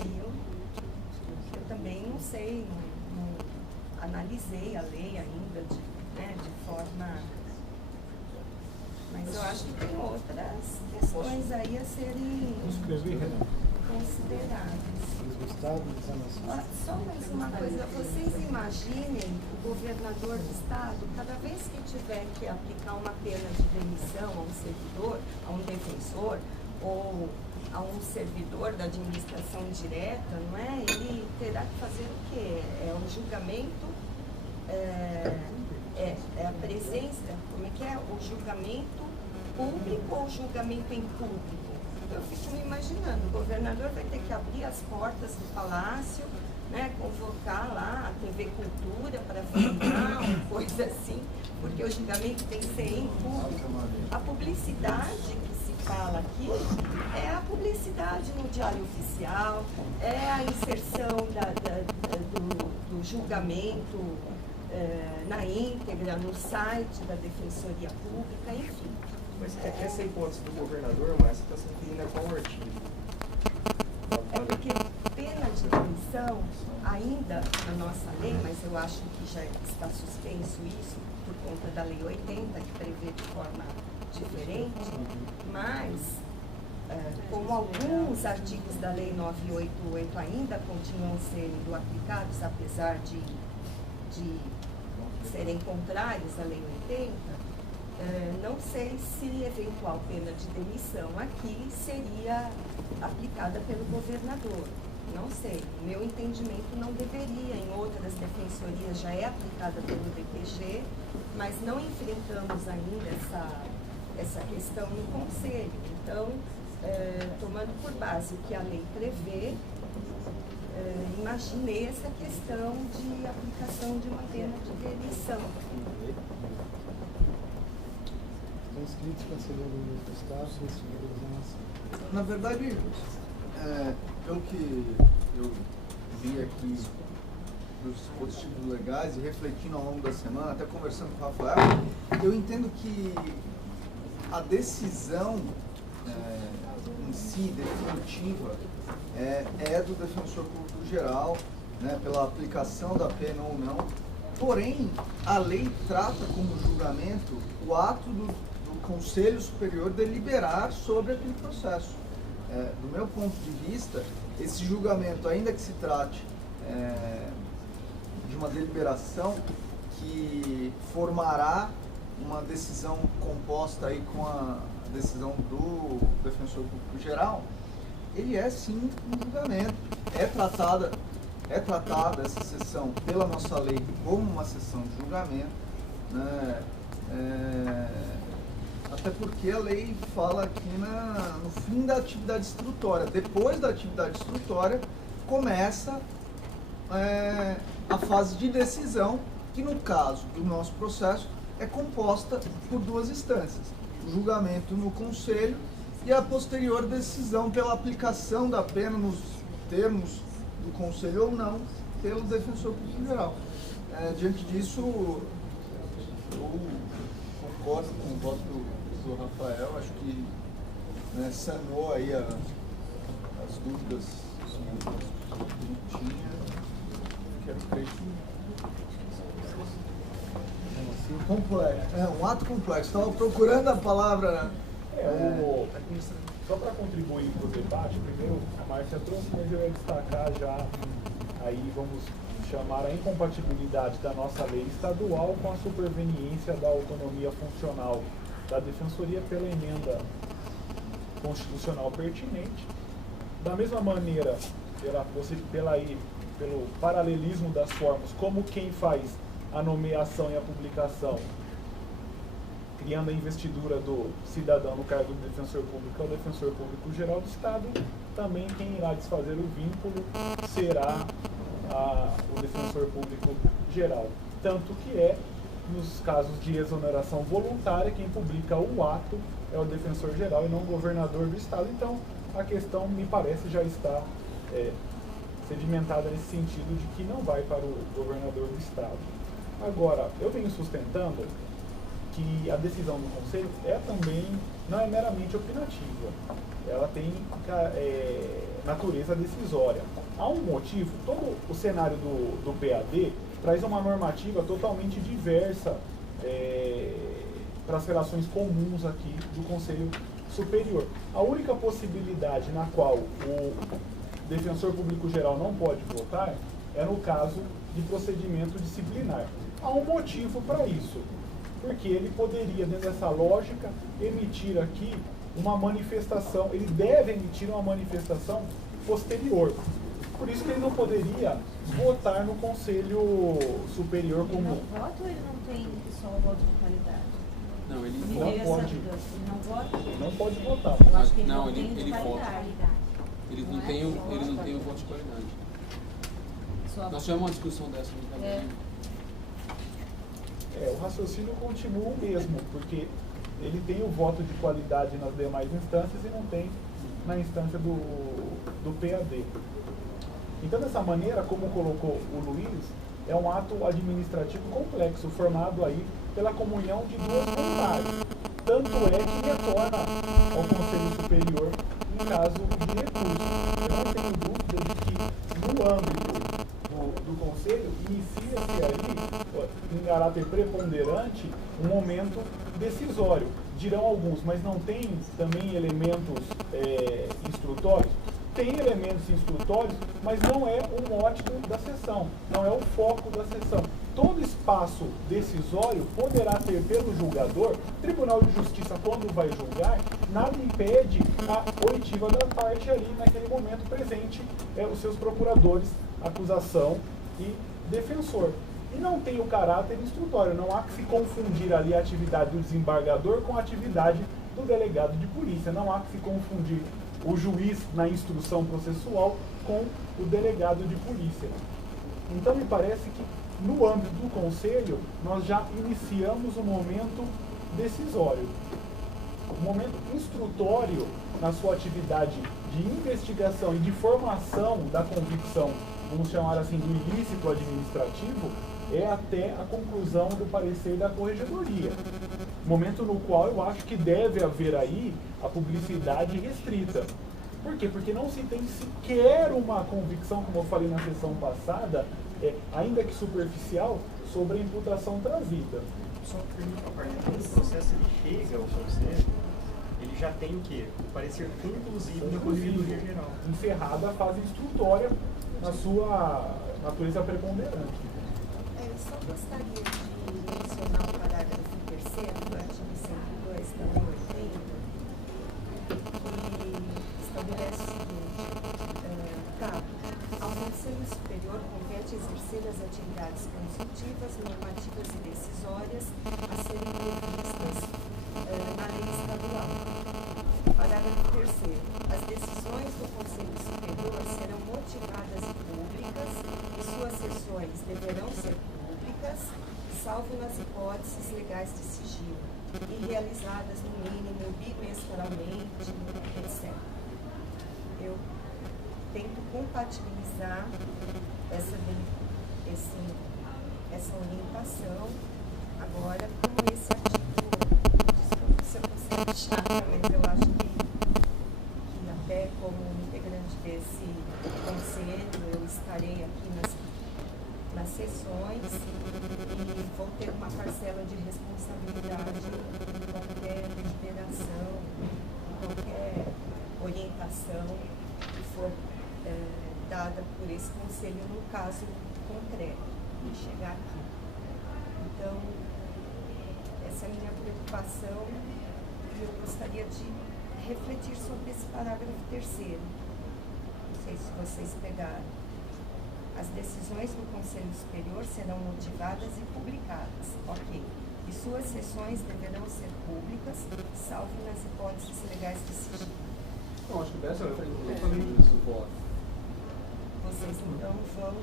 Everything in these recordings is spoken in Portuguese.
aí eu também não sei, não analisei a lei ainda de forma... Mas eu acho que tem outras questões aí a serem consideradas. Só mais uma coisa, vocês imaginem o governador do estado, cada vez que tiver que aplicar uma pena de demissão a um servidor, a um defensor, ou a um servidor da administração direta, não é? Ele terá que fazer o quê? É um julgamento, é a presença, como é que é? O julgamento público ou o julgamento em público? Eu fico me imaginando, o governador vai ter que abrir as portas do palácio, né, convocar lá a TV Cultura para filmar, uma coisa assim, porque o julgamento tem que ser em público. A publicidade que se fala aqui é a publicidade no Diário Oficial, é a inserção do julgamento na íntegra, no site da Defensoria Pública, enfim. Mas essa hipótese do governador, Márcia, está se referindo a qual artigo? É porque pena de demissão, ainda na nossa lei, mas eu acho que já está suspenso isso por conta da Lei 80, que prevê de forma diferente, mas como alguns artigos da Lei 988 ainda continuam sendo aplicados, apesar de serem contrários à Lei 80, não sei se eventual pena de demissão aqui seria aplicada pelo governador. Não sei. No meu entendimento não deveria. Em outras defensorias já é aplicada pelo DPG, mas não enfrentamos ainda essa questão no Conselho. Então, tomando por base o que a lei prevê, imaginei essa questão de aplicação de uma pena de demissão. Inscritos conselheiros do Estado e senhores da nação. Na verdade, pelo que eu vi aqui dos dispositivos legais e refletindo ao longo da semana, até conversando com o Rafael, eu entendo que a decisão em si, definitiva, é do defensor público geral, né, pela aplicação da pena ou não. Porém, a lei trata como julgamento o ato do Conselho Superior deliberar sobre aquele processo. Do meu ponto de vista, esse julgamento, ainda que se trate de uma deliberação que formará uma decisão composta aí com a decisão do defensor público geral, ele é sim um julgamento. É tratada essa sessão pela nossa lei como uma sessão de julgamento, né? Até porque a lei fala aqui no fim da atividade instrutória. Depois da atividade instrutória, começa a fase de decisão, que no caso do nosso processo é composta por duas instâncias. O julgamento no Conselho e a posterior decisão pela aplicação da pena nos termos do Conselho ou não, pelo defensor público geral. Diante disso, eu concordo com o voto do Rafael, acho que sanou aí as dúvidas que a gente tinha. Quero crer que complexo. Um ato complexo. Estava procurando a palavra. Só para contribuir para o debate, primeiro a Márcia trouxe, mas eu ia destacar já, aí vamos chamar a incompatibilidade da nossa lei estadual com a superveniência da autonomia funcional da Defensoria pela emenda constitucional pertinente. Da mesma maneira, pelo paralelismo das formas, como quem faz a nomeação e a publicação, criando a investidura do cidadão no cargo de defensor público, é o defensor público geral do Estado, também quem irá desfazer o vínculo será o defensor público geral. Tanto que nos casos de exoneração voluntária, quem publica o ato é o defensor geral e não o governador do Estado. Então, a questão, me parece, já está sedimentada nesse sentido de que não vai para o governador do Estado. Agora, eu venho sustentando que a decisão do Conselho não é meramente opinativa. Ela tem natureza decisória. Há um motivo, todo o cenário do PAD traz uma normativa totalmente diversa para as relações comuns aqui do Conselho Superior. A única possibilidade na qual o defensor público geral não pode votar é no caso de procedimento disciplinar. Há um motivo para isso, porque ele poderia, dentro dessa lógica, emitir aqui uma manifestação, ele deve emitir uma manifestação posterior. Por isso que ele não poderia votar no Conselho Superior Ele como... não vota ou ele não tem só o voto de qualidade? Não, ele Me vota. veio essa pode. dúvida. Ele não vota? Não pode votar. Eu acho que ele Não, não tem ele de vota. qualidade. Ele não tem o voto de qualidade. Só Nós tivemos uma discussão dessa no trabalho. O raciocínio continua o mesmo, porque ele tem o voto de qualidade nas demais instâncias e não tem na instância do PAD. Então, dessa maneira, como colocou o Luiz, é um ato administrativo complexo, formado aí pela comunhão de duas vontades. Tanto é que retorna ao Conselho Superior em caso de recurso. Eu não tenho dúvida de que, no âmbito do Conselho, inicia-se aí, em caráter preponderante, um momento decisório. Dirão alguns, mas não tem também elementos instrutórios? Tem elementos instrutórios, mas não é o mote da sessão, não é o foco da sessão. Todo espaço decisório poderá ter pelo julgador, Tribunal de Justiça, quando vai julgar, nada impede a oitiva da parte ali, naquele momento presente, os seus procuradores, acusação e defensor. E não tem o caráter instrutório, não há que se confundir ali a atividade do desembargador com a atividade do delegado de polícia, não há que se confundir o juiz na instrução processual com o delegado de polícia. Então me parece que no âmbito do Conselho nós já iniciamos o momento decisório. O momento instrutório na sua atividade de investigação e de formação da convicção, vamos chamar assim, do ilícito administrativo, é até a conclusão do parecer da corregedoria. Momento no qual eu acho que deve haver aí a publicidade restrita. Por quê? Porque não se tem sequer uma convicção, como eu falei na sessão passada, ainda que superficial, sobre a imputação trazida. Só pergunta a parte, quando o processo ele chega ao Conselho, ele já tem o quê? O parecer conclusivo da Corregedoria Geral. Encerrada a fase instrutória na sua natureza preponderante. Eu só gostaria de mencionar o parágrafo 3º do artigo 102 da Lei 80, que estabelece o seguinte: cabe ao Conselho Superior compete exercer as atividades consultivas, normativas e decisórias a serem previstas na lei estadual. Parágrafo 3º. As decisões do Conselho Superior serão motivadas e públicas e suas sessões deverão ser públicas, salvo nas hipóteses legais de sigilo, e realizadas no mínimo bimestralmente, etc. Eu tento compatibilizar essa orientação agora com esse artigo. Desculpa se eu consigo chata, mas eu acho que até como integrante desse conselho eu estarei aqui nas sessões e vou ter uma parcela de responsabilidade em qualquer deliberação, em qualquer orientação que for dada por esse conselho no caso concreto de chegar aqui. Então, essa é a minha preocupação e eu gostaria de refletir sobre esse parágrafo 3º. Não sei se vocês pegaram. As decisões do Conselho Superior serão motivadas e publicadas, ok. E suas sessões deverão ser públicas, salvo nas hipóteses legais de sigilo. Não, acho que dessa eu falei isso, voto. Vocês então vão,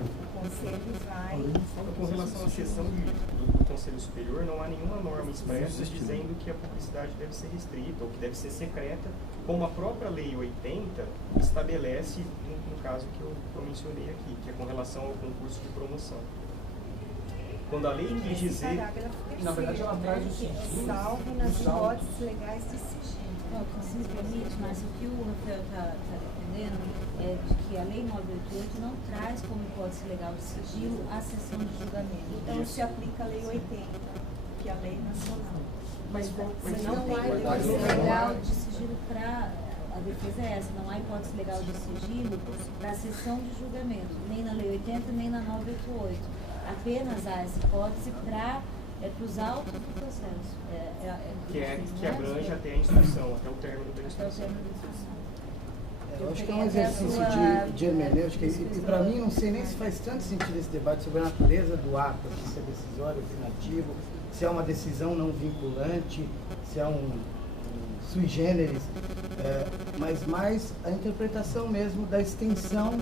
o Conselho vai... Com relação à sessão do Conselho Superior, não há nenhuma norma expressa dizendo que a publicidade deve ser restrita ou que deve ser secreta, como a própria Lei 80 estabelece no caso que eu mencionei aqui, que é com relação ao concurso de promoção. Quando a lei quis dizer... Na verdade, ela traz o sigilo. Salvo nas hipóteses legais de sigilo. Se me permite, mas o que o Rafael está defendendo entendendo é de que a Lei 988 não traz como hipótese legal de sigilo a sessão de julgamento. Então se aplica a Lei 80, que é a lei nacional. Mas Você não não tem há hipótese hipótese legal de sigilo para... A defesa é essa, não há hipótese legal de sigilo para a sessão de julgamento, nem na Lei 80, nem na 988. Apenas há essa hipótese para os autos do processo. Que abrange até a instrução, até o término da Até o instrução. término da instrução. Eu acho que é um exercício de hermenêutica e para mim não sei nem se faz tanto sentido esse debate sobre a natureza do ato, se é decisório, opinativo, se é uma decisão não vinculante, se é um sui generis, mas mais a interpretação mesmo da extensão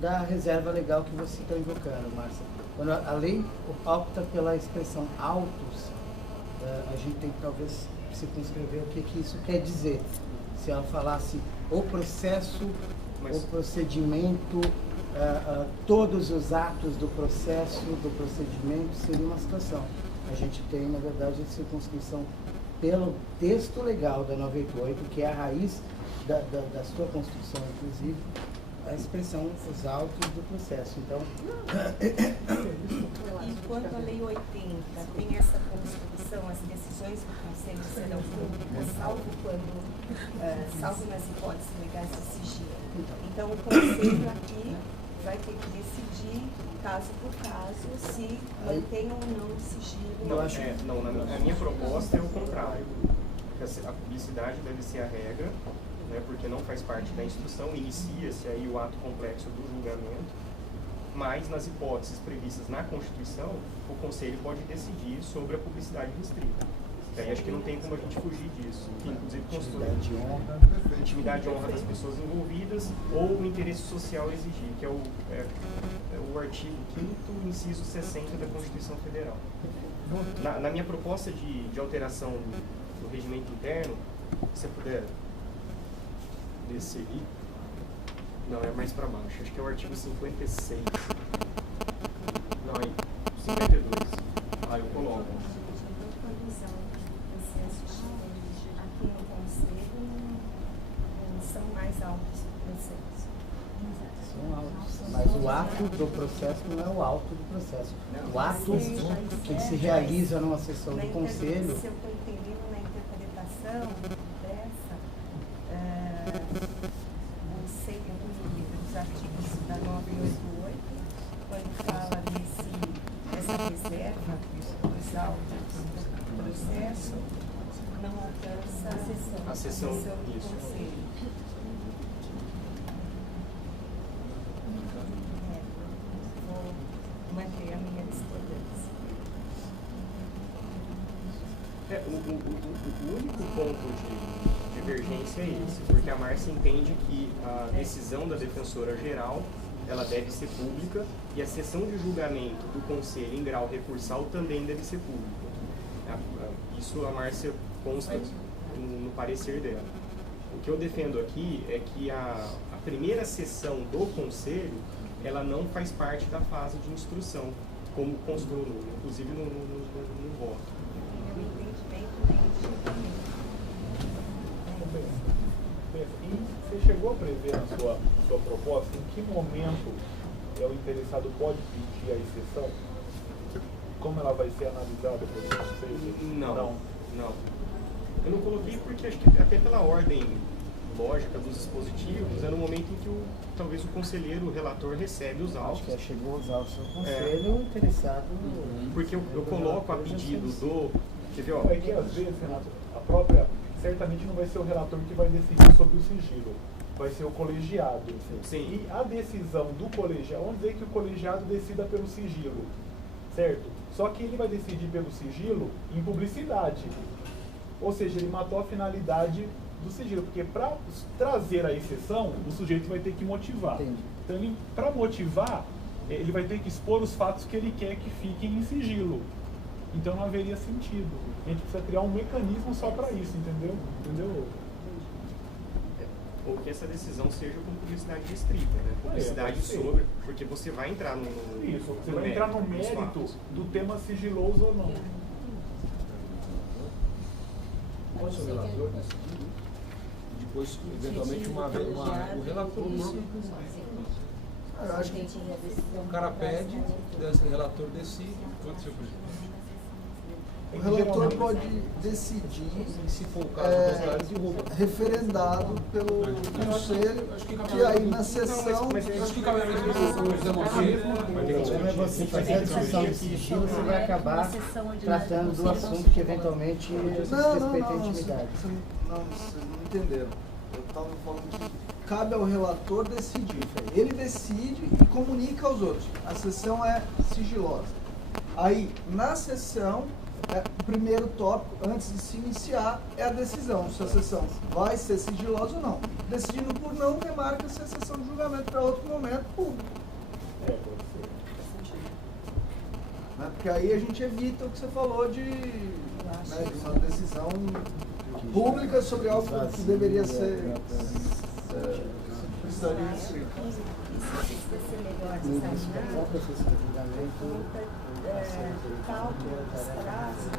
da reserva legal que você está invocando, Márcia. Quando a lei opta pela expressão autos, a gente tem que talvez circunscrever o que isso quer dizer. Se ela falasse o processo, o procedimento, todos os atos do processo, do procedimento, seria uma situação. A gente tem, na verdade, a circunscrição pelo texto legal da 988, que é a raiz da sua construção, inclusive, a expressão, os autos do processo. Então, enquanto a Lei 80 tem essa construção, as decisões do Conselho serão públicas, salvo nas hipóteses legais de sigilo. Então, o Conselho aqui vai ter que decidir, caso por caso, se mantém ou não o sigilo. Não, a minha proposta é o contrário. A publicidade deve ser a regra, né, porque não faz parte da instrução, inicia-se aí o ato complexo do julgamento, mas nas hipóteses previstas na Constituição, o Conselho pode decidir sobre a publicidade restrita. Daí acho que não tem como a gente fugir disso, que inclusive constitui intimidade e honra das pessoas envolvidas ou o interesse social exigir, que é o artigo 5º, inciso 60 da Constituição Federal. Na minha proposta de alteração do regimento interno, se você puder descer aqui, não, é mais para baixo, acho que é o artigo 56. Não, aí, 52. Aí eu coloco. Aqui no Conselho são mais altos o processo. são autos. Mas o ato do processo não é o auto do processo. O ato que se realiza numa sessão do Conselho... Se eu estou entendendo na interpretação dessa, dos artigos da 988, quando fala dessa reserva dos autos do processo, não alcança a sessão do isso. Conselho. Vou manter a minha discordância. O único ponto de divergência é esse, porque a Márcia entende que a decisão da defensora geral ela deve ser pública e a sessão de julgamento do Conselho em grau recursal também deve ser pública. Isso a Márcia consta no parecer dela. O que eu defendo aqui é que a primeira sessão do Conselho ela não faz parte da fase de instrução, como constou, inclusive no voto. Meu entendimento E você chegou a prever na sua proposta em que momento o interessado pode pedir a exceção? Como ela vai ser analisada pelo Conselho? Não. Eu não coloquei porque acho que até pela ordem lógica dos dispositivos é no momento em que talvez o conselheiro, o relator, recebe os autos. Acho que chegou os autos do Conselho, o interessado... Porque eu coloco a pedido do... Quer ver, ó? É que às vezes, Renato, a própria... Certamente não vai ser o relator que vai decidir sobre o sigilo. Vai ser o colegiado. Sim. E a decisão do colegiado, vamos dizer que o colegiado decida pelo sigilo, certo? Só que ele vai decidir pelo sigilo em publicidade. Ou seja, ele matou a finalidade do sigilo, porque para trazer a exceção, o sujeito vai ter que motivar. Entendi. Então, para motivar, ele vai ter que expor os fatos que ele quer que fiquem em sigilo. Então não haveria sentido. A gente precisa criar um mecanismo só para isso, entendeu? Ou que essa decisão seja com publicidade restrita, né? Publicidade sobre... Porque você vai entrar no isso, você vai entrar no mérito do tema sigiloso ou não. Pode ser relator decidir? depois, eventualmente, o relator. Eu acho que O cara pede, o relator decide. Pode ser, o relator pode decidir, e se for o caso contrário, derruba. referendado pelo conselho, que aí na sessão... Acho que o cabeamento da sessão hoje é uma O problema é você fazer a discussão de sigilo, você vai acabar tratando do assunto que eventualmente diz respeito à intimidade. Vocês não entenderam. Eu estava falando que cabe ao relator decidir. Ele decide e comunica aos outros. A sessão é sigilosa. Aí, na sessão, o primeiro tópico, antes de se iniciar, é a decisão. Se a sessão vai ser sigilosa ou não. Decidindo por não, remarca-se a sessão de julgamento para outro momento público. Né? Porque aí a gente evita o que você falou de uma decisão pública sobre algo que deveria ser precisaria ser. Cálculo dos prazos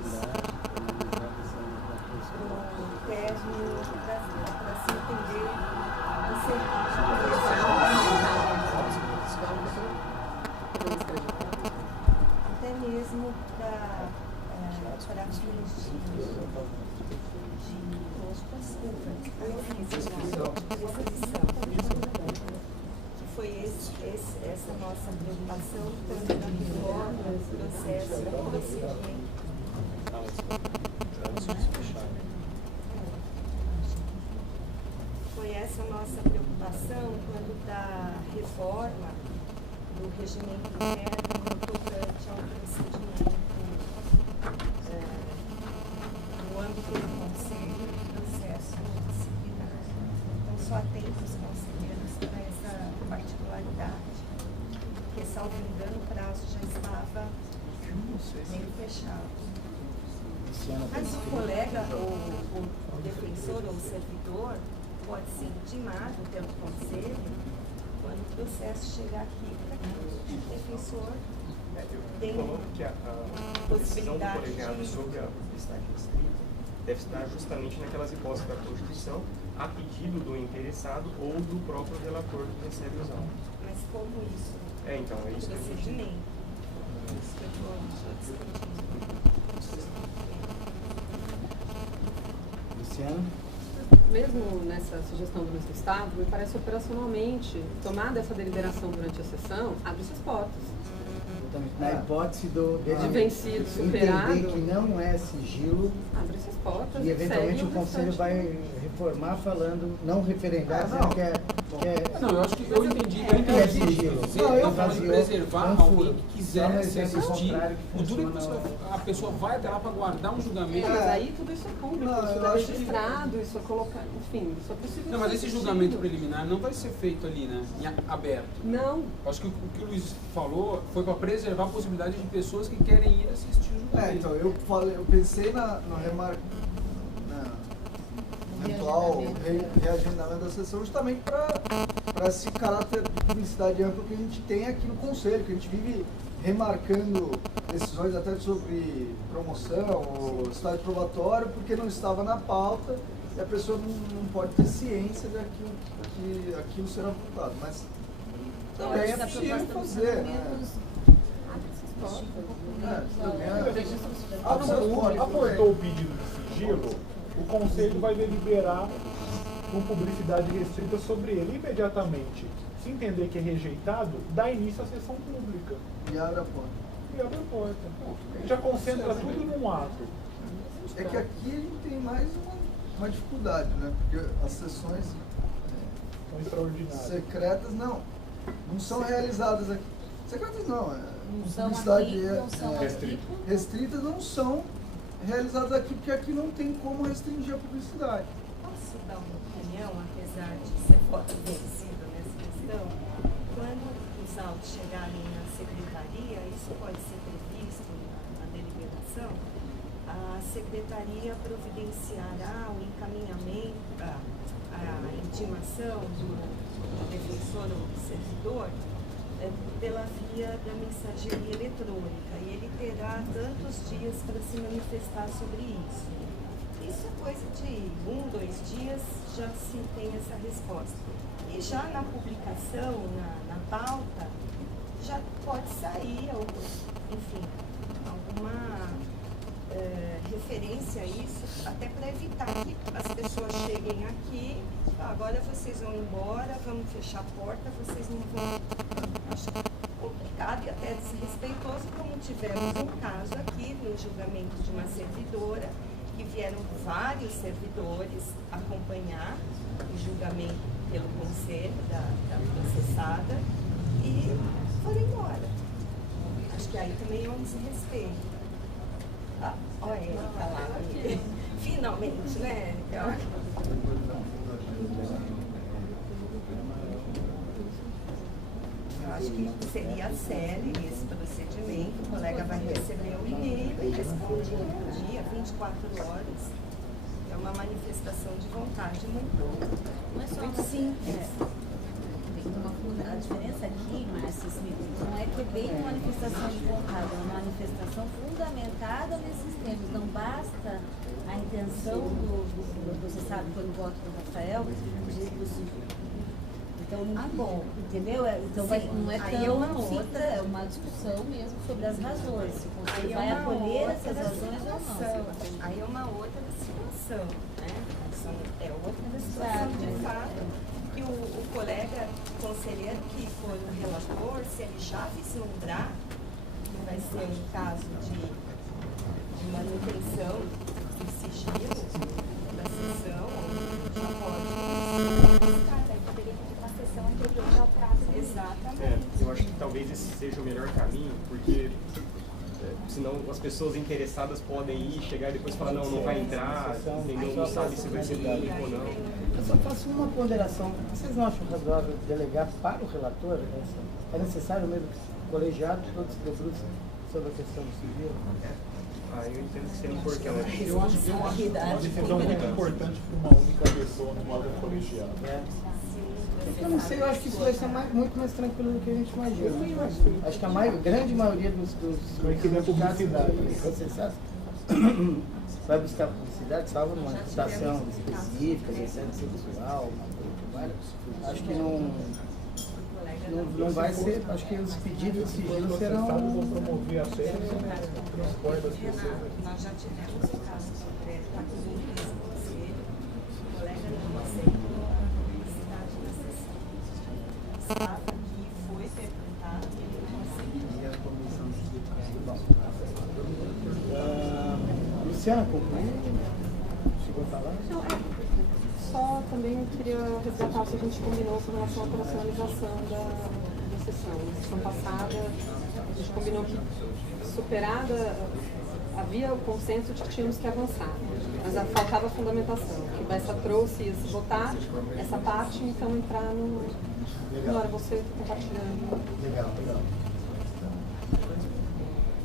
no término para se entender o serviço. Até mesmo para fins foi essa nossa preocupação, tanto na reforma, no processo, no procedimento. Foi essa nossa preocupação quando da reforma do regimento interno no tocante ao procedimento no âmbito do conselho do processo disciplinar. Então, só atento os conselheiros para essa particularidade, porque, salvo engano, o prazo já estava meio fechado. Mas o colega, o defensor ou o servidor pode ser intimado pelo conselho quando o processo chegar aqui, para que o defensor tenha que a decisão do colegiado sobre a publicidade restrita deve estar justamente naquelas hipóteses da Constituição, a pedido do interessado ou do próprio relator que recebe os autos. Mas como isso? Então, é isso que a gente... Isso que eu estou discutindo. Luciano? Mesmo nessa sugestão do nosso Estado, me parece operacionalmente, tomada essa deliberação durante a sessão, abre-se as portas. Na hipótese de vencido, superado, entender que não é sigilo, abre-se as portas e eventualmente o conselho vai reformar falando, não referendar, dizendo que é... Não, eu acho que eu entendi. É sigilo. Eu falo de preservar alguém que quiser se assistir. O duro é que a pessoa vai até lá para guardar um julgamento. Mas aí tudo isso é público, isso é registrado, isso é colocado, enfim, isso é possível. Não, mas esse julgamento preliminar não vai ser feito ali, né? Aberto. Não. Acho que o que o Luiz falou foi para preservar a possibilidade de pessoas que querem ir assistir o julgamento. Então, eu pensei no eventual reagendamento da sessão justamente para esse caráter de publicidade ampla que a gente tem aqui no Conselho, que a gente vive remarcando decisões até sobre promoção ou estágio probatório, porque não estava na pauta e a pessoa não pode ter ciência de que aquilo será votado. Mas também é possível fazer, né? Aportou o pedido de sigilo, o Conselho vai deliberar com publicidade restrita sobre ele. Imediatamente, se entender que é rejeitado, dá início à sessão pública. E abre a porta. E abre a porta. Já concentra tudo num ato. É que aqui a gente tem mais uma dificuldade, né? Porque as sessões São extraordinárias. secretas não são realizadas aqui. Secretas não, publicidade restritas não são realizadas aqui, porque aqui não tem como restringir a publicidade. Posso dar uma opinião, apesar de ser voto vencido nessa questão? Quando os autos chegarem na secretaria, isso pode ser previsto na deliberação, a secretaria providenciará o encaminhamento, a intimação do defensor ou do servidor pela via da mensageria eletrônica, e ele terá tantos dias para se manifestar sobre isso. E isso é coisa de 1, 2 dias, já se tem essa resposta. E já na publicação, na pauta, já pode sair, enfim, alguma referência a isso, até para evitar que as pessoas cheguem aqui, agora vocês vão embora, vamos fechar a porta, vocês não vão. Acho complicado e até desrespeitoso, como tivemos um caso aqui no julgamento de uma servidora, que vieram vários servidores acompanhar o julgamento pelo conselho da processada e foram embora. Acho que aí também é um desrespeito. Olha ele lá. Finalmente, né? Eu acho que seria sério esse procedimento. O colega vai receber o e-mail e responde um dia, 24 horas. É uma manifestação de vontade muito simples. A diferença aqui, Márcia, não é que é bem uma manifestação de vontade, é uma manifestação fundamentada nesses termos. Não basta a intenção você sabe, foi no voto do Rafael, então, bom, entendeu? Então não é tão outra, é uma discussão mesmo sobre as razões. Se o conselho vai acolher essas razões ou não. Aí é uma outra situação, né? É outra situação de fato. Que o colega conselheiro que for o relator, se ele já vislumbrar que vai ser um caso de manutenção do sigilo da sessão, já pode uma sessão anterior ao prazo. Exatamente. Eu acho que talvez esse seja o melhor caminho, porque senão as pessoas interessadas podem ir, chegar e depois falar, não vai entrar, não sabe se vai ser público ou não. Eu só faço uma ponderação. Vocês não acham razoável delegar para o relator? É necessário mesmo que o colegiado todos se debrucem sobre a questão do civil? Eu entendo que seria importante. Eu acho que é uma decisão muito importante para uma única pessoa no órgão colegiado. Eu não sei, eu acho que isso vai ser muito mais tranquilo do que a gente imagina. Acho que a grande maioria dos processados vai buscar publicidade, salvo numa citação específica, assédio sexual, acho que não vai ser, acho que os pedidos de sigilo serão... vão promover a série e transporte das pessoas. Nós já tivemos um caso concreto aqui nesse conselho, o colega não aceitou a publicidade na sessão. Estava aqui, foi perguntado e ele não aceitou. E a comissão de Luciana, concluiu? Chegou a falar? Não, só também queria resgatar o que a gente combinou com relação à operacionalização da sessão. Na sessão passada, a gente combinou que, superada, havia o consenso de que tínhamos que avançar, mas faltava a fundamentação. Que o Bessa trouxe ia se votar essa parte, então entrar no... Agora você está compartilhando. Legal.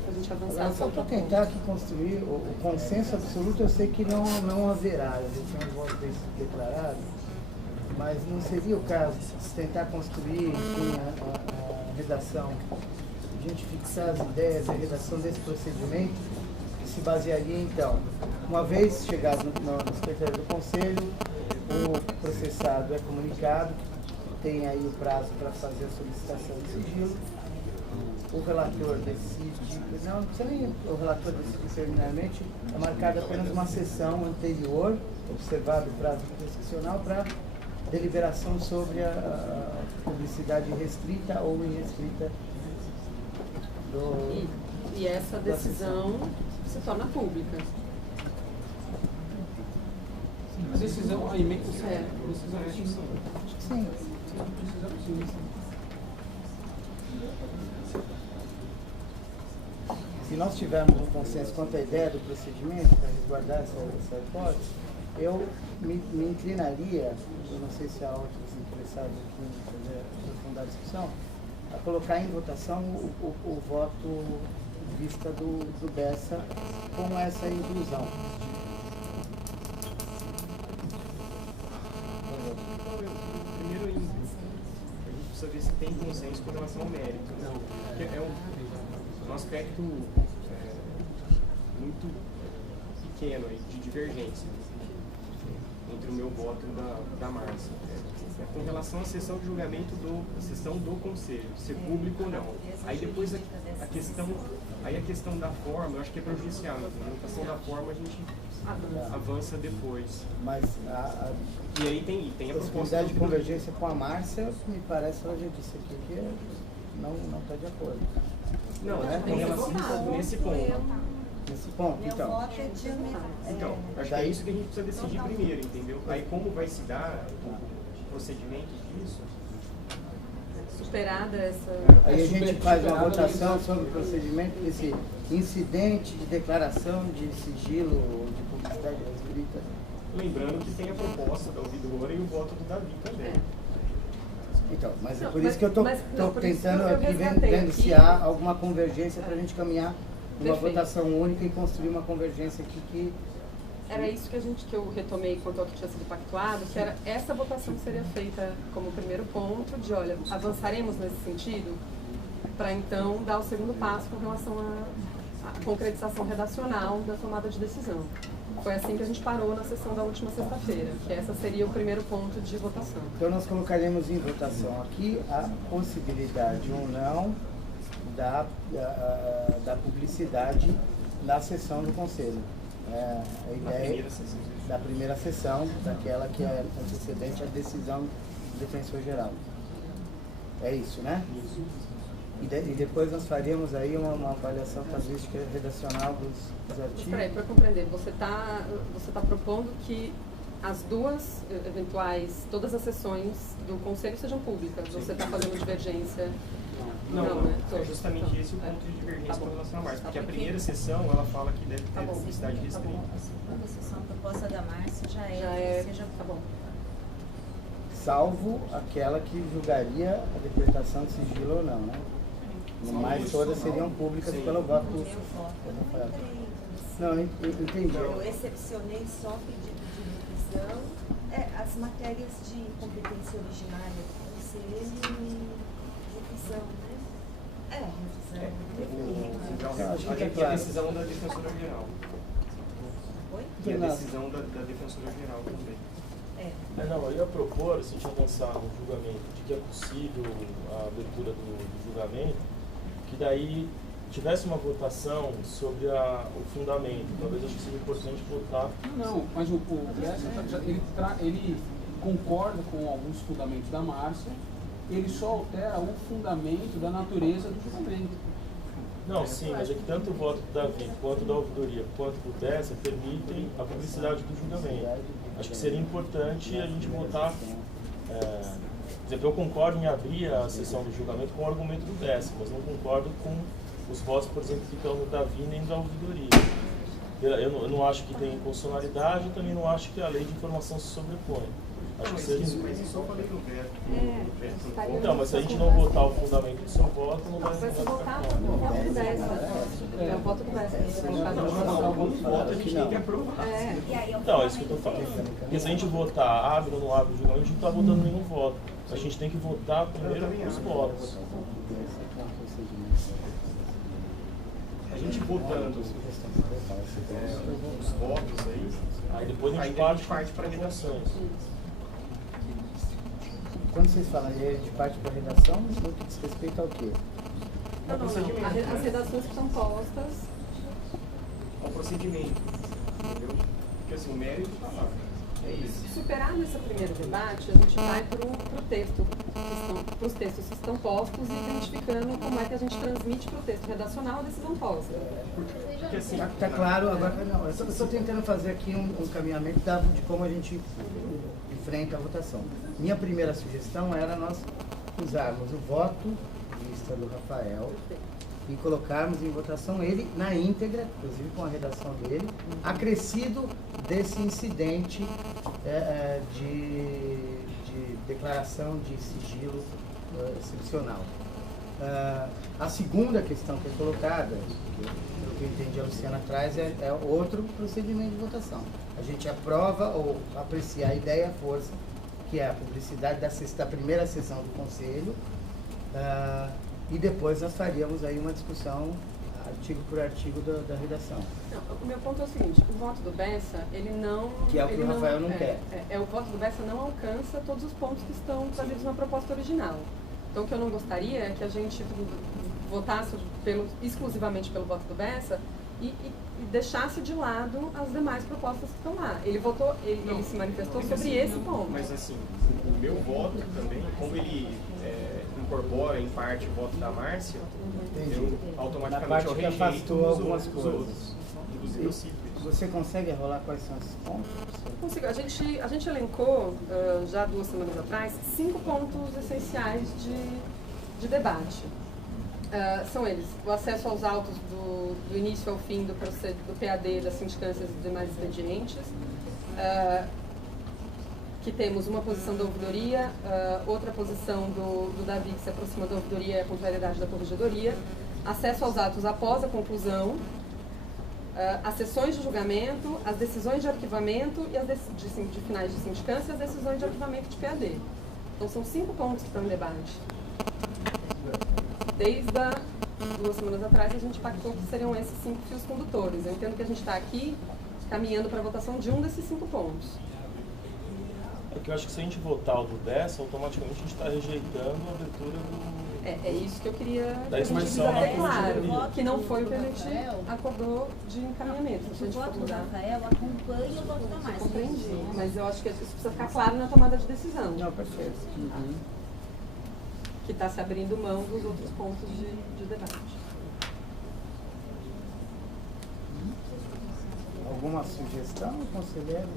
A gente avançar. Só para tentar aqui construir o consenso absoluto, eu sei que não haverá, já tinha um voto declarado, mas não seria o caso de tentar construir, enfim, a redação, a gente fixar as ideias, a redação desse procedimento, que se basearia então, uma vez chegado no secretário do Conselho, o processado é comunicado, tem aí o prazo para fazer a solicitação de sigilo, o relator decide, não precisa nem o relator decidir preliminarmente, é marcada apenas uma sessão anterior, observado o prazo prescricional, para deliberação sobre a publicidade restrita ou irrestrita e essa decisão se torna pública. A decisão, a emenda, Sim. Se nós tivermos um consenso quanto à ideia do procedimento, para resguardar essa hipótese, eu me inclinaria, eu não sei se há outros interessados aqui em fazer aprofundar a discussão, a colocar em votação o voto de vista do Bessa com essa inclusão. Primeiro, a gente precisa ver se tem consenso com relação ao mérito. Porque é um aspecto muito pequeno aí, de divergência entre o meu voto e da Márcia. Com relação à sessão de julgamento a sessão do conselho, ser público ou não. Aí depois a questão da forma, eu acho que é prejudicial. A questão da forma a gente avança depois. Mas e aí tem a possibilidade de convergência com a Márcia, me parece, ela já disse aqui que não está de acordo. Não, com relação nesse ponto. Nesse ponto, então. Então, acho que é isso que a gente precisa decidir primeiro, entendeu? Aí como vai se dar o procedimento disso? Superada essa... Aí a gente faz uma votação sobre o procedimento desse incidente de declaração de sigilo ou de publicidade escrita. Lembrando que tem a proposta da ouvidora e o voto do Davi também. Então, mas é por isso que eu estou tentando aqui, vendo se há alguma convergência para a gente caminhar uma votação única e construir uma convergência aqui que... Era isso que eu retomei quanto ao que tinha sido pactuado, que era essa votação que seria feita como primeiro ponto de, olha, avançaremos nesse sentido, para então dar o segundo passo com relação à concretização redacional da tomada de decisão. Foi assim que a gente parou na sessão da última sexta-feira, que essa seria o primeiro ponto de votação. Então nós colocaremos em votação aqui a possibilidade ou não da publicidade na sessão do Conselho. A ideia da primeira sessão, daquela que é antecedente à decisão do defensor-geral. É isso, né? E depois nós faríamos aí uma avaliação casuística redacional dos artigos. Espera aí, para compreender, você tá propondo que as duas eventuais, todas as sessões do Conselho sejam públicas? Você está fazendo divergência? Não, né? é justamente esse o ponto de divergência com relação a Márcia, porque a primeira sessão ela fala que deve ter publicidade restrita. A segunda sessão, a proposta da Márcia já seja... Tá bom. Salvo aquela que julgaria a decretação de sigilo ou não, né? Mas todas seriam públicas pelo voto. Não, entendi. Eu excepcionei só pedido de revisão, as matérias de competência originária do conselho e revisão, né? Revisão. Aqui é a decisão da defensora geral. Oi? E a decisão da defensora geral também. Não, eu ia propor, se a gente avançar no julgamento, de que é possível a abertura do julgamento, que daí tivesse uma votação sobre o fundamento. Talvez acho que seja importante votar. Não, mas o ele concorda com alguns fundamentos da Márcia, ele só altera o fundamento da natureza do julgamento. Não, sim, mas é que tanto o voto do Davi, quanto da ouvidoria, quanto do Tessa permitem a publicidade do julgamento. Acho que seria importante a gente votar. Por exemplo, eu concordo em abrir a sessão do julgamento com o argumento do Tessa, mas não concordo com os votos, por exemplo, que estão no Davi nem da ouvidoria. Eu não acho que tem inconstitucionalidade, eu também não acho que a lei de informação se sobrepõe. Acho que seria... Mas isso eu falei no veto. Então, mas se a gente não votar o fundamento do seu voto, não vai ser votado no voto do Dessa. É o voto do Dessa. O voto a gente tem que aprovar. Então, é isso que eu estou falando. Porque se a gente votar, abre ou não abre o julgamento, a gente não está votando nenhum voto. A gente tem que votar primeiro os votos. A gente votando os votos aí depois a gente parte para redações. Quando vocês falam de parte para redação, no que diz respeito ao quê? Não. As redações que estão postas ao procedimento, entendeu? Porque assim, o mérito está lá. É isso. Superado esse primeiro debate, a gente vai para os textos que estão postos e identificando como é que a gente transmite para o texto redacional a decisão posta. Porque assim, está claro, agora não, eu estou tentando fazer aqui um caminhamento de como a gente enfrenta a votação. Minha primeira sugestão era nós usarmos o voto de vista do Rafael e colocarmos em votação ele na íntegra, inclusive com a redação dele, acrescido desse incidente de declaração de sigilo excepcional. A segunda questão que é colocada, pelo que eu entendi a Luciana traz, é outro procedimento de votação. A gente aprova ou aprecia a ideia e a força, que é a publicidade da primeira sessão do Conselho, e depois nós faríamos aí uma discussão artigo por artigo da redação. Não, o meu ponto é o seguinte, o voto do Bessa, ele não... Que é o que o Rafael não quer. O voto do Bessa não alcança todos os pontos que estão trazidos na proposta original. Então, o que eu não gostaria é que a gente votasse exclusivamente pelo voto do Bessa e deixasse de lado as demais propostas que estão lá. Ele votou, ele se manifestou sobre esse ponto. Mas assim, o meu voto também, como ele incorpora em parte o voto da Márcia, eu automaticamente eu rejeito algumas coisas. Outros. Inclusive eu cito isso. Você consegue rolar quais são esses pontos? Consigo. A gente elencou, já 2 semanas atrás, 5 pontos essenciais de debate. São eles: o acesso aos autos do início ao fim do PAD, das sindicâncias e demais expedientes, que temos uma posição da ouvidoria, outra posição do Davi, que se aproxima da ouvidoria, e a contrariedade da corregedoria, acesso aos atos após a conclusão, as sessões de julgamento, as decisões de arquivamento e as de finais de sindicância e as decisões de arquivamento de PAD. Então são 5 pontos que estão em debate. Desde 2 semanas atrás a gente pactou que seriam esses 5 fios condutores. Eu entendo que a gente está aqui caminhando para a votação de um desses 5 pontos. É que eu acho que se a gente votar o do Bessa, automaticamente a gente está rejeitando a abertura do... É isso que eu queria da expansão na claro, que não foi o que a gente acordou de encaminhamento. O voto do Rafael acompanha o voto da Márcia. Compreendi, mas eu acho que isso precisa ficar claro na tomada de decisão. Não, perfeito. Que está se abrindo mão dos outros pontos de debate. Alguma sugestão, conselheiro?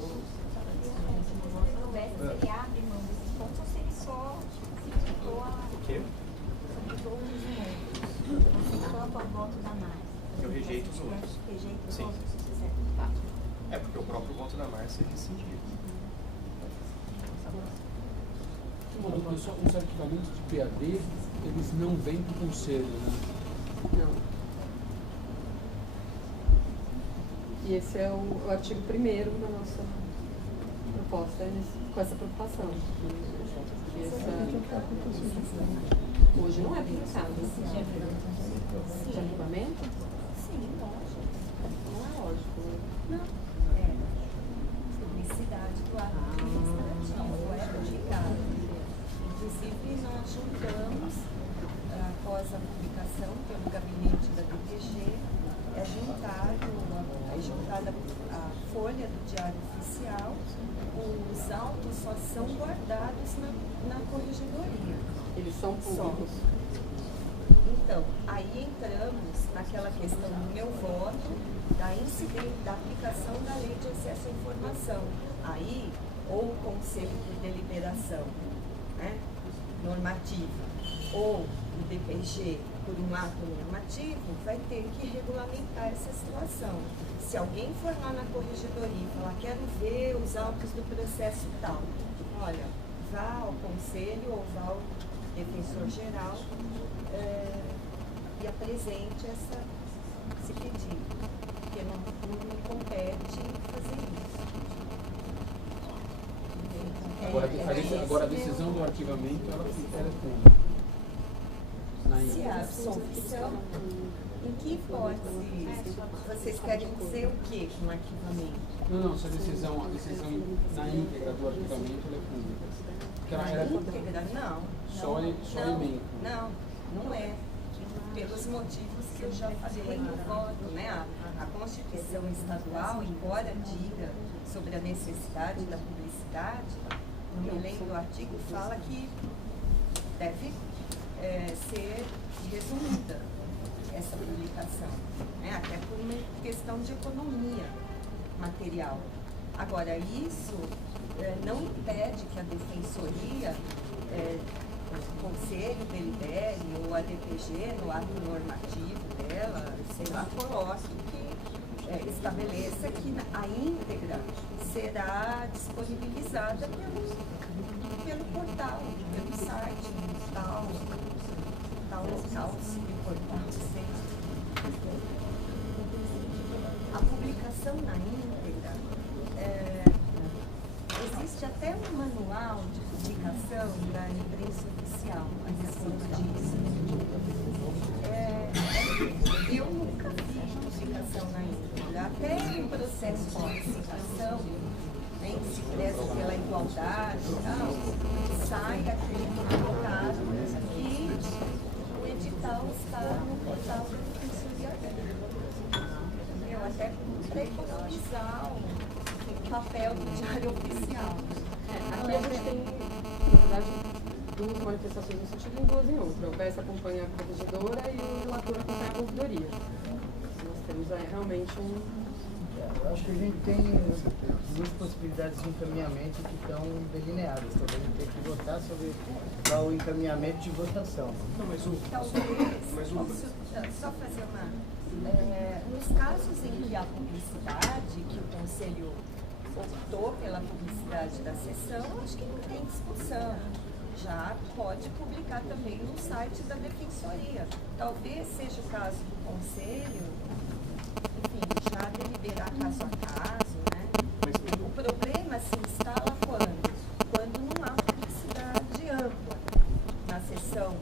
Ele abre mão desses pontos ou se ele só citou O quê? o voto da Márcia? Eu rejeito os outros. Rejeito os Sim. outros? É porque o próprio voto da Márcia é rescindido. Os arquivamentos de PAD, eles não vêm para o conselho, né? Não. E esse é o artigo 1º da nossa proposta, com essa preocupação. Hoje não é publicado. De arquivamento? Sim, lógico. Não é lógico. Não. Publicidade do ato administrativo é publicado. Inclusive, nós juntamos, após a publicação pelo gabinete da DPG, é juntada a folha do Diário Oficial, os autos só são guardados na corregedoria. Eles são públicos. Então, aí entramos naquela questão do meu voto, da aplicação da lei de acesso à informação. Aí, ou o conselho de deliberação, né, normativa, ou o DPG por um ato normativo, vai ter que regulamentar essa situação. Se alguém for lá na corregedoria e falar, quero ver os autos do processo tal, olha, vá ao conselho ou vá ao defensor geral e apresente esse pedido, porque não me compete fazer isso. Agora a decisão do arquivamento, ela é pública. Se a absolvição, em que hipótese vocês querem dizer o que com arquivamento? Não, se a decisão na íntegra do arquivamento, ela é pública. Porque ela era íntegra? Não. Só elenco. Não é. Pelos motivos que eu já falei no voto, né? A Constituição Estadual, embora diga sobre a necessidade da publicidade, no elenco do artigo fala que deve ser resumida essa publicação, né? Até por uma questão de economia material. Agora, isso não impede que a defensoria, o conselho delibere ou a DPG, no ato normativo dela, sei lá, coloque que estabeleça que a íntegra será disponibilizada pelo portal, pelo site, tal local, portal, a publicação na íntegra, existe até um manual de publicação da imprensa oficial a respeito disso. Eu nunca na índole. Até em processo de licitação, né, que se preza pela igualdade e tal, sai aquele comunicado que o edital está no portal da Defensoria Pública. Entendeu? Até para economizar o papel do diário oficial. Aqui a gente tem, na verdade, duas manifestações no sentido em duas em outra. O PS acompanha a corregedora e o relator acompanha a ouvidoria. Nós temos realmente um... Eu acho que a gente tem duas possibilidades de encaminhamento que estão delineadas. Talvez a gente tenha que votar sobre qual o encaminhamento de votação. Não, mas Talvez, só fazer uma... nos casos em que a publicidade, que o Conselho optou pela publicidade da sessão, acho que não tem discussão. Já pode publicar também no site da Defensoria. Talvez seja o caso do Conselho, enfim, já deliberar caso a caso, né? O problema se instala quando não há publicidade ampla na sessão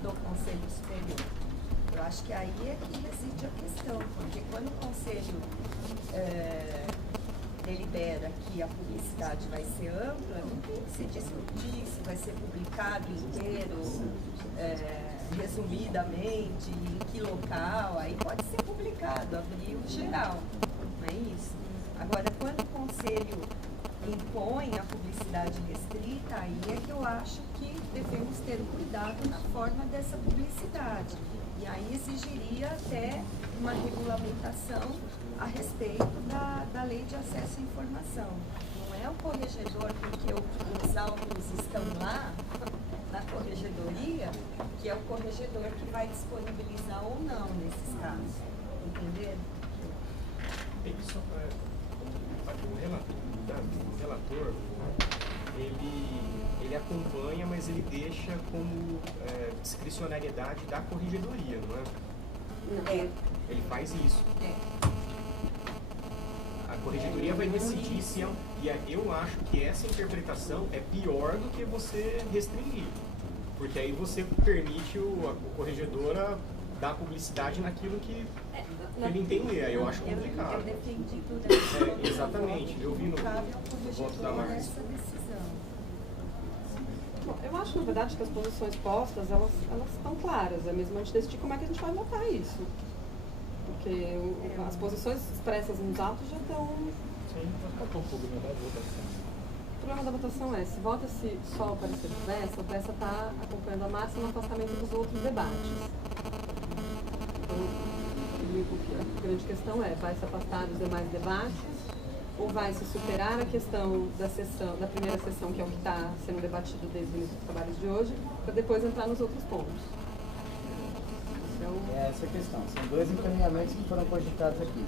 do Conselho Superior. Eu acho que aí é que reside a questão, porque quando o Conselho delibera que a publicidade vai ser ampla, não tem que se discutir se vai ser publicado inteiro, resumidamente, em que local, aí pode ser publicado, abrir o geral, não é isso? Agora, quando o Conselho impõe a publicidade restrita, aí é que eu acho que devemos ter cuidado na forma dessa publicidade. E aí exigiria até uma regulamentação a respeito da lei de acesso à informação. Não é o corregedor, porque os autos estão lá na corregedoria, que é o corregedor que vai disponibilizar ou não nesses casos. Entenderam? Só para o relator, ele acompanha, mas ele deixa como discricionariedade da corregedoria, não é? Ele faz isso. A corregedoria vai decidir se é... E eu acho que essa interpretação é pior do que você restringir. Porque aí você permite a corregedora dar publicidade naquilo que ele entender. Aí eu acho complicado. Eu defendi tudo. Exatamente. Eu vi no voto da Márcia. Bom, eu acho, na verdade, que as posições postas, elas estão claras. É mesmo a gente decidir como é que a gente vai votar isso. Porque as posições expressas nos autos já estão... Sim, qual é o problema da votação? O problema da votação é, se vota-se só o parecer do Bessa está acompanhando a Márcia no afastamento dos outros debates. Então, a grande questão é, vai se afastar dos demais debates ou vai se superar a questão da primeira sessão, que é o que está sendo debatido desde o início dos trabalhos de hoje, para depois entrar nos outros pontos. Então, é essa a questão. São dois encaminhamentos que foram cogitados aqui.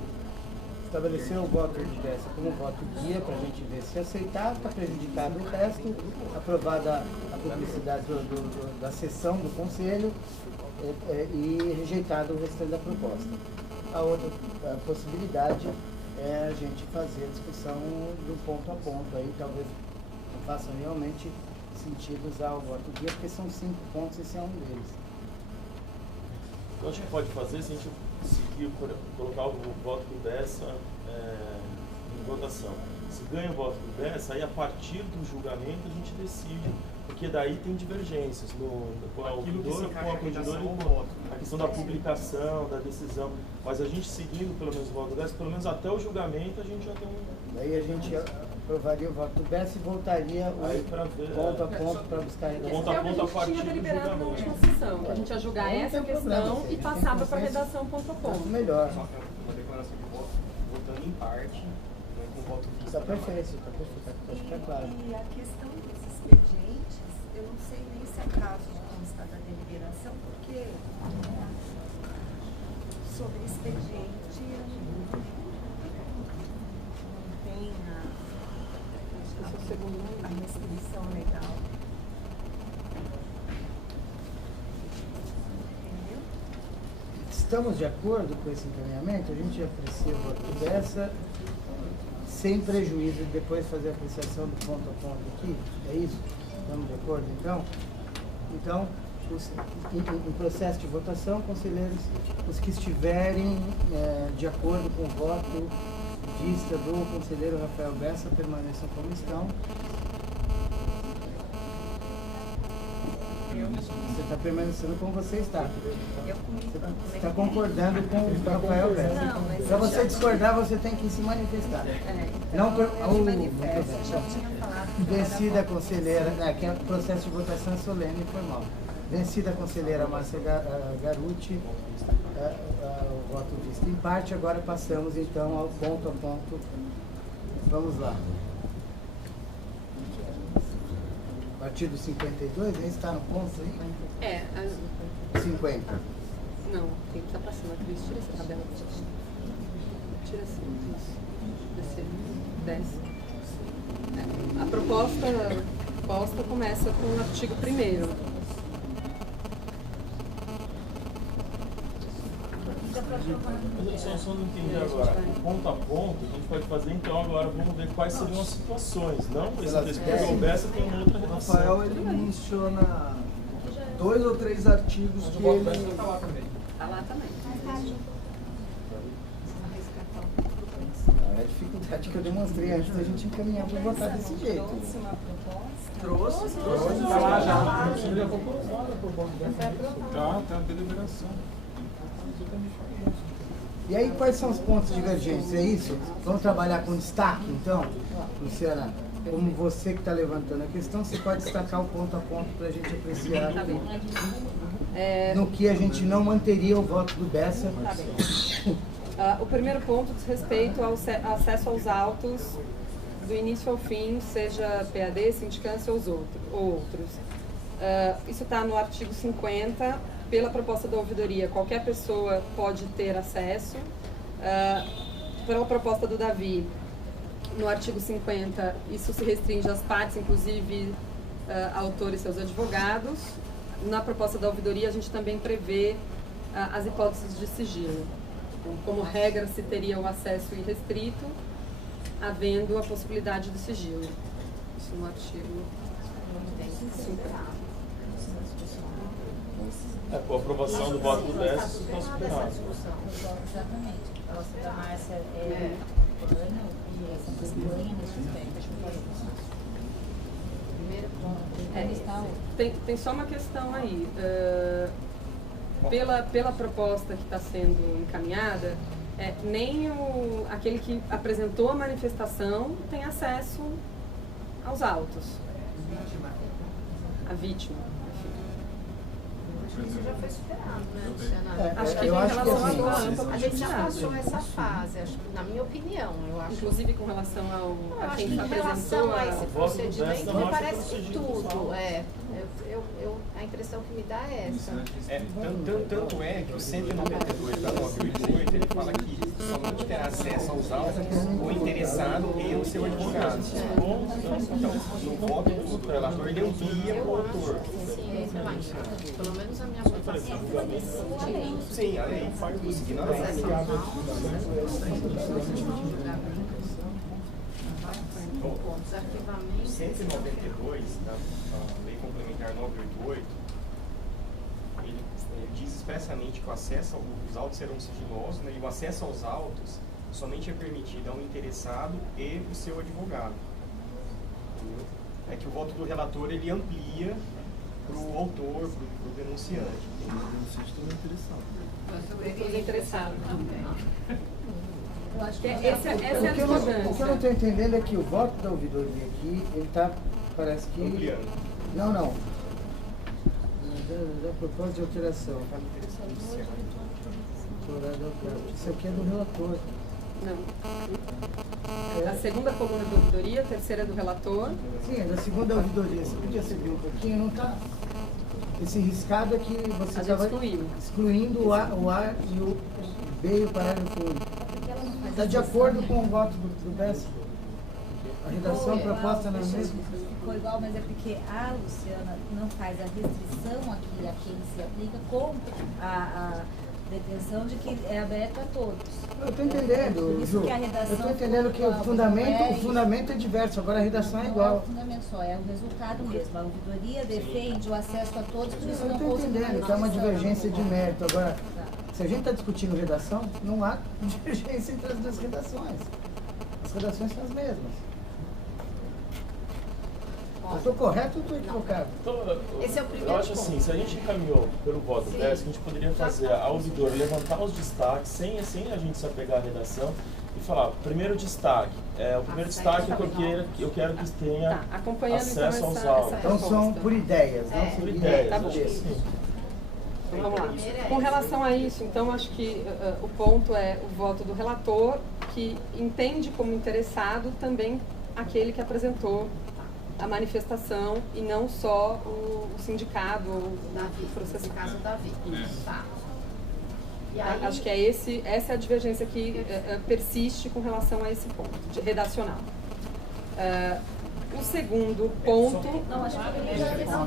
Estabelecer o voto de Bessa como voto guia para a gente ver se aceitar, está prejudicado o resto, aprovada a publicidade da sessão do Conselho e rejeitado o restante da proposta. A outra possibilidade é a gente fazer a discussão do ponto a ponto, aí talvez não faça realmente sentido usar o voto guia, porque são 5 pontos e esse é um deles. Então a gente pode fazer se a gente seguir, colocar o voto do Bessa em votação. Se ganha o voto do Bessa, aí a partir do julgamento a gente decide, porque daí tem divergências com a ouvidora, com a corregedora e com a questão da publicação, da decisão. Mas a gente seguindo pelo menos o voto do Bessa, pelo menos até o julgamento a gente já tem Daí a gente aprovaria o voto do Bessa e voltaria ponto a ponto para buscar a ponto a ponto a partir tinha do deliberado na julgamento. última sessão, que a gente ia julgar essa questão e passava para a redação ponto a ponto. Melhor. Só que uma declaração de voto, votando em parte, né, com voto visto. Está perfeito, acho que está claro. E a questão dos expedientes, eu não sei nem se é caso de constar da deliberação, porque sobre expediente não tem a restrição legal. Entendeu? Estamos de acordo com esse encaminhamento? A gente aprecia o voto dessa sem prejuízo de depois fazer a apreciação do ponto a ponto aqui? É isso? Estamos de acordo, então? Então, em processo de votação, conselheiros, os que estiverem de acordo com o voto vista do conselheiro Rafael Bessa permaneçam como estão. Você está permanecendo como você está. Você está concordando com o Rafael Bessa. Para você discordar, você tem que se manifestar. Não vencida a conselheira, que é processo de votação solene e formal. Vencida a conselheira Márcia Garuti, o voto visto em parte. Agora passamos então ao ponto a ponto. Vamos lá. Artigo 52, nem está no ponto aí? 50. Não, tem que estar passando a Cris, tira essa tabela. Tira assim, isso. Desce. A proposta começa com o artigo 1º. Eu só não entendi agora. Ponto a ponto, a gente pode fazer então agora, vamos ver quais seriam as situações. Não esse texto, porque o Bessa tem uma outra O redação. Rafael, ele menciona 2 ou 3 artigos que ele... Está lá também. É a dificuldade que eu demonstrei antes da gente encaminhar para votar desse jeito. Trouxe. Está lá já. Já foi aprovada por voto dessa. Já, tem a deliberação. E aí, quais são os pontos divergentes? É isso? Vamos trabalhar com destaque, então? Luciana, como você que está levantando a questão, você pode destacar o ponto a ponto para a gente apreciar no que a gente não manteria o voto do Bessa. Tá bem. O primeiro ponto diz respeito ao acesso aos autos do início ao fim, seja PAD, sindicância ou outros. Isso está no artigo 50. Pela proposta da ouvidoria, qualquer pessoa pode ter acesso. Pela proposta do Davi, no artigo 50, isso se restringe às partes, inclusive autor e seus advogados. Na proposta da ouvidoria, a gente também prevê as hipóteses de sigilo. Como regra, se teria o acesso irrestrito, havendo a possibilidade do sigilo. Isso no artigo 50. Com a aprovação do voto do Bessa, isso está superado. Exatamente. A proposta da Márcia é plano e essa campanha nesse aspecto. Primeiro ponto. Tem só uma questão aí. Pela proposta que está sendo encaminhada, nem aquele que apresentou a manifestação tem acesso aos autos. A vítima. Isso já foi superado, né, Luciana? Acho que eu em acho que relação assim, à ampla, A gente já passou essa fase, acho, na minha opinião. Eu acho, inclusive com relação a eu acho quem que em relação apresentou a esse voto do procedimento, Bessa me mostra parece que o que sigilo tudo. A impressão que me dá é essa. Tanto é que o 192 da 988, ele fala que somente terá acesso aos autos o interessado e o seu advogado. Então, no voto do relator, ele amplia para o autor. Sim, eu acho. Pelo menos a minha votação foi nesse sentido. Sim, a lei faz o seguinte, não é? Desarquivamento. 192 da Lei Complementar 988, ele diz expressamente que o acesso os autos serão sigilosos, né, e o acesso aos autos somente é permitido ao interessado e o seu advogado. Entendeu? É que o voto do relator ele amplia para o autor, para o denunciante. os interessados. Eu acho que Essa é a O que eu não discordância. estou entendendo é que o voto da ouvidoria aqui, ele está, parece que... Ampliando. Não. Da proposta de alteração. Isso aqui é do relator. Não. A segunda coluna da ouvidoria, a terceira é do relator. Sim, é da segunda ouvidoria. Você podia subir um pouquinho, não está? Esse riscado aqui, você A gente estava excluiu. excluindo o A e o B e o parágrafo 1. Está de acordo com o voto do Bessa? A redação proposta na mesma? ficou igual, mas é porque a Luciana não faz a restrição aqui a quem se aplica com Pretensão de que é aberto a todos. Eu estou entendendo, Por isso Ju. que a redação Eu estou entendendo que o fundamento é diverso, agora a redação é Não é igual. o fundamento só, é o resultado mesmo. A auditoria defende o acesso a todos, por isso Eu não estou houve entendendo, que é uma restrição. divergência de mérito. Agora, se a gente está discutindo redação, não há divergência entre as duas redações. As redações são as mesmas. Eu estou correto ou estou equivocado? Então, Esse é o primeiro eu acho ponto. assim, se a gente encaminhou pelo voto 10, a gente poderia fazer a ouvidora levantar os destaques, sem a gente se apegar à redação, e falar, primeiro destaque, o primeiro destaque é que eu quero que tenha Tá, acompanhando acesso então aos essa autos. Então são por ideias, não Por por ideias, tá bom. acho que sim. Então vamos lá. Com relação a isso, então acho que o ponto é o voto do relator, que entende como interessado também aquele que apresentou a manifestação e não só o sindicato ou o Davi, processo. nesse caso, Davi. Tá. E Tá? aí, Acho que é essa é a divergência que persiste com relação a esse ponto, de redacional. O segundo ponto... Não, acho que a primeira redação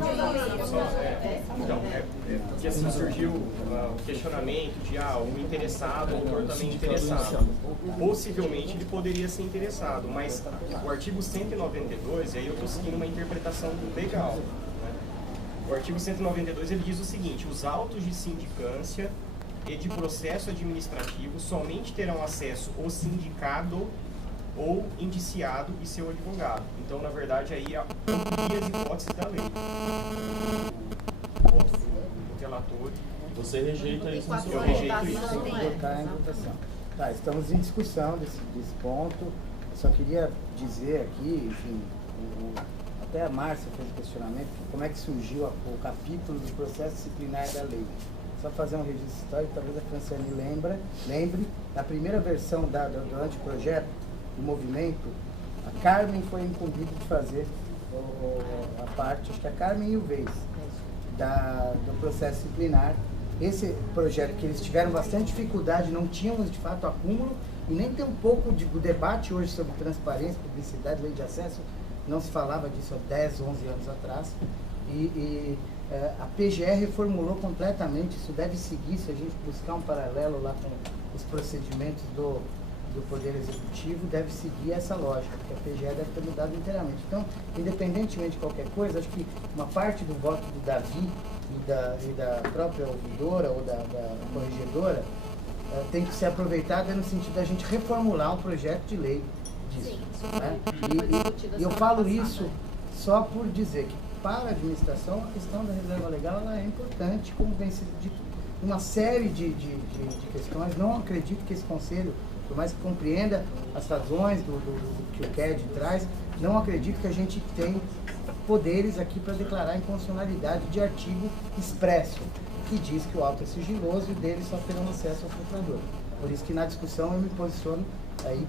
Então, porque assim surgiu o questionamento de o interessado, o autor também interessado. Possivelmente ele poderia ser interessado, mas o artigo 192, aí eu estou seguindo uma interpretação legal. Né? O artigo 192 ele diz o seguinte: os autos de sindicância e de processo administrativo somente terão acesso o sindicado ou indiciado e seu advogado. Então, na verdade, aí amplia as hipóteses da lei. O voto do relator. Você rejeita isso no seu Eu voto. rejeito isso. Vou colocar em votação. Tá, estamos em discussão desse ponto. Eu só queria dizer aqui, enfim, até a Márcia fez o questionamento, como é que surgiu o capítulo do processo disciplinar da lei. Só fazer um registro histórico, talvez a Franciane lembre, na primeira versão do anteprojeto, do movimento, a Carmen foi incumbida de fazer a parte, acho que a Carmen e o Vez, do processo disciplinar. Esse projeto que eles tiveram bastante dificuldade, não tínhamos de fato acúmulo, e nem tem um pouco do debate hoje sobre transparência, publicidade, lei de acesso, não se falava disso há 10, 11 anos atrás, a PGR reformulou completamente, isso deve seguir, se a gente buscar um paralelo lá com os procedimentos do Poder Executivo, deve seguir essa lógica, porque a PGR deve ter mudado inteiramente. Então, independentemente de qualquer coisa, acho que uma parte do voto do Davi e da própria ouvidora ou da corregedora tem que ser aproveitada no sentido da gente reformular um projeto de lei disso. Né? E eu falo isso só por dizer que, para a administração, a questão da reserva legal ela é importante, como vem sido dito, uma série de questões. Não acredito que esse Conselho, por mais que compreenda as razões do que o CAD traz, não acredito que a gente tem poderes aqui para declarar inconstitucionalidade de artigo expresso, que diz que o auto é sigiloso e dele só terão acesso ao filtrador. Por isso que na discussão eu me posiciono aí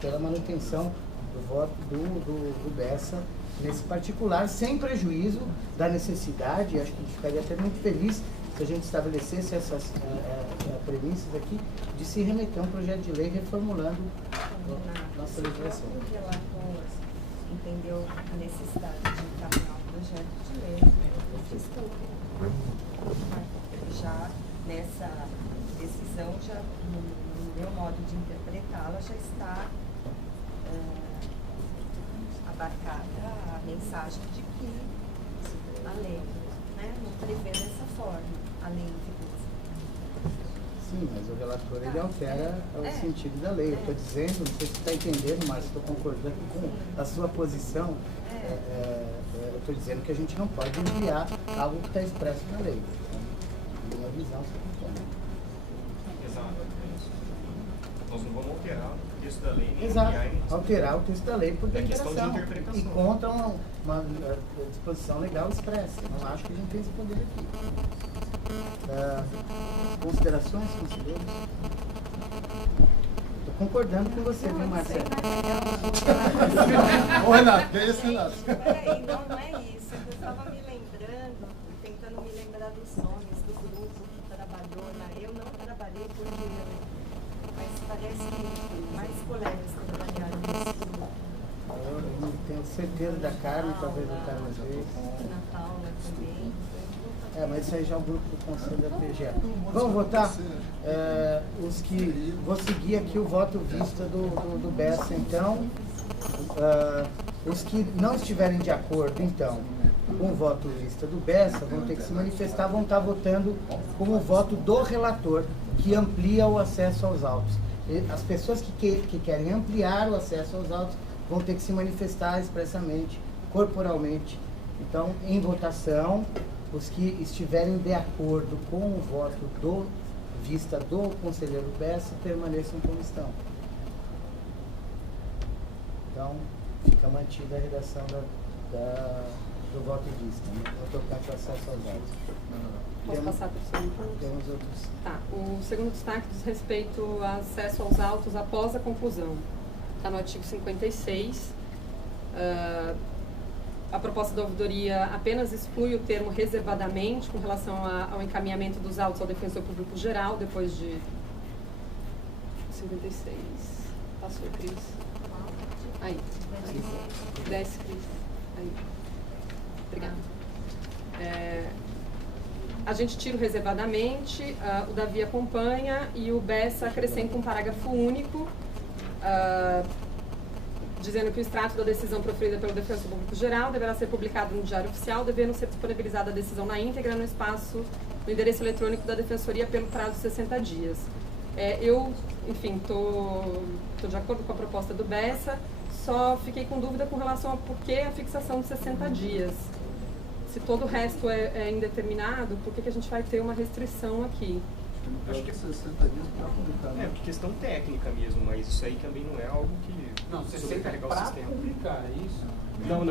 pela manutenção do voto do Bessa nesse particular, sem prejuízo da necessidade. Acho que a gente ficaria até muito feliz se a gente estabelecesse essas premissas aqui de se remeter a um projeto de lei reformulando nossa legislação. O relator entendeu a necessidade de encaminhar um projeto de lei, eu fiz tudo. Já nessa decisão, no meu modo de interpretá-la, já está abarcada a mensagem de que a lei, né, não prevê dessa forma, a lei em vigor. Sim, mas o relator ele altera o sentido da lei. Eu estou dizendo, não sei se você está entendendo, mas estou concordando com a sua posição. Eu estou dizendo que a gente não pode enviar algo que está expresso na lei. Minha visão sobre o tema. Exato. Nós não vamos alterar o texto da lei, nem Exato, enviar em... alterar o texto da lei por É questão de deliberação interpretação. e contra uma disposição legal expressa. Não acho que a gente tem esse poder aqui. Considerações, conselheiros? Estou concordando com você, viu, Marcelo? Ô, Renato, que é isso, Renato? Peraí, não é isso. Eu estava me lembrando, tentando me lembrar dos nomes do grupo que trabalhou lá. Eu não trabalhei porque, mas parece que mais colegas trabalharam nesse grupo. Eu tenho certeza da Carmen, talvez o Carmen veio. Na Paula também. Mas isso aí já é o grupo do Conselho da PGE. Vamos votar? Vou seguir aqui o voto vista do Bessa, então. Os que não estiverem de acordo, então, com o voto vista do Bessa, vão ter que se manifestar, vão estar votando com o voto do relator, que amplia o acesso aos autos. As pessoas que querem ampliar o acesso aos autos vão ter que se manifestar expressamente, corporalmente. Então, em votação, os que estiverem de acordo com o voto do vista do conselheiro Bessa permaneçam como estão. Então, fica mantida a redação do voto vista, né? Vou tocar com acesso aos autos. Posso passar para o segundo ponto? Temos outros. Tá. O segundo destaque diz respeito ao acesso aos autos após a conclusão. Está no artigo 56. A proposta da ouvidoria apenas exclui o termo reservadamente com relação ao encaminhamento dos autos ao defensor público geral, depois de 56. Passou, Cris. Aí. Desce, Cris. Aí. Obrigada. A gente tira o reservadamente, o Davi acompanha e o Bessa acrescenta um parágrafo único, dizendo que o extrato da decisão proferida pelo defensor público geral deverá ser publicado no Diário Oficial, devendo ser disponibilizada a decisão na íntegra no espaço, no endereço eletrônico da Defensoria pelo prazo de 60 dias. Eu, enfim, estou de acordo com a proposta do Bessa, só fiquei com dúvida com relação a por que a fixação de 60 dias. Se todo o resto é indeterminado, por que a gente vai ter uma restrição aqui? Acho que 60 dias para publicar, né? Porque questão técnica mesmo, mas isso aí também não é algo que... Não, 60 sobrecarregar para o sistema. publicar, é isso? Não,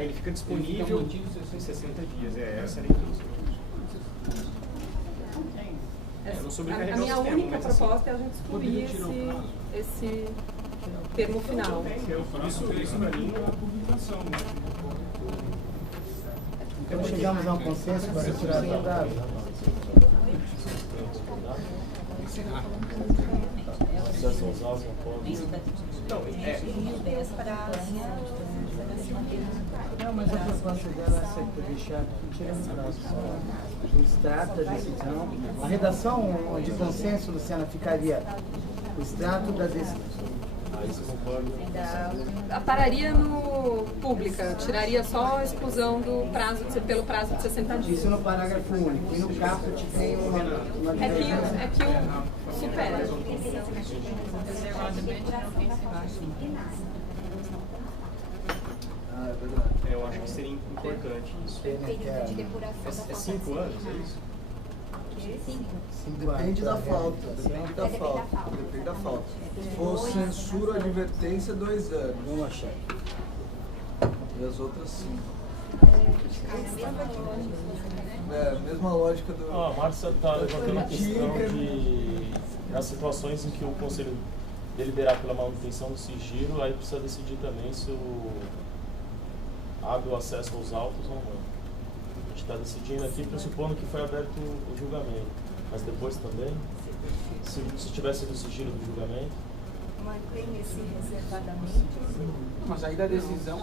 ele fica disponível em 60 dias. Essa era a intenção. Não sobrecarregar A minha o sistema, única mas proposta é a gente excluir esse termo final. Isso para mim é a publicação. Então chegamos a um consenso para retirar a data. Acesso aos autos, Não, mas a proposta dela é essa que deixar tirando o prazo. O extrato da decisão. A redação de consenso, Luciana, ficaria o extrato da decisão. Pararia no pública, tiraria só a exclusão do prazo pelo prazo de 60 dias. Isso no parágrafo único. E no caput tem uma É que o supera. É verdade. Eu acho que seria importante isso. Período de depuração da É 5 anos, é isso? Depende da falta. Depende da falta. Se for censura ou advertência, 2 anos. Vamos achar. E as outras 5. Mesma lógica do. A Márcia está levantando a questão de as situações em que o Conselho deliberar pela manutenção do sigilo, aí precisa decidir também se abre o acesso aos autos ou não. A gente está decidindo aqui, pressupondo que foi aberto o julgamento, mas depois também, se tivesse sido o sigilo do julgamento. Mantém esse reservadamente. Mas aí da decisão...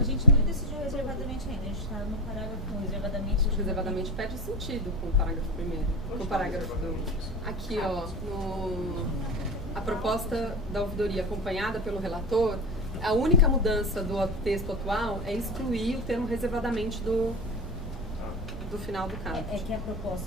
A gente não decidiu reservadamente ainda, a gente está no parágrafo reservadamente. Reservadamente perde sentido com o parágrafo primeiro. Com o parágrafo aqui, ó, a proposta da ouvidoria acompanhada pelo relator, a única mudança do texto atual é excluir o termo reservadamente do final do caso. É que a proposta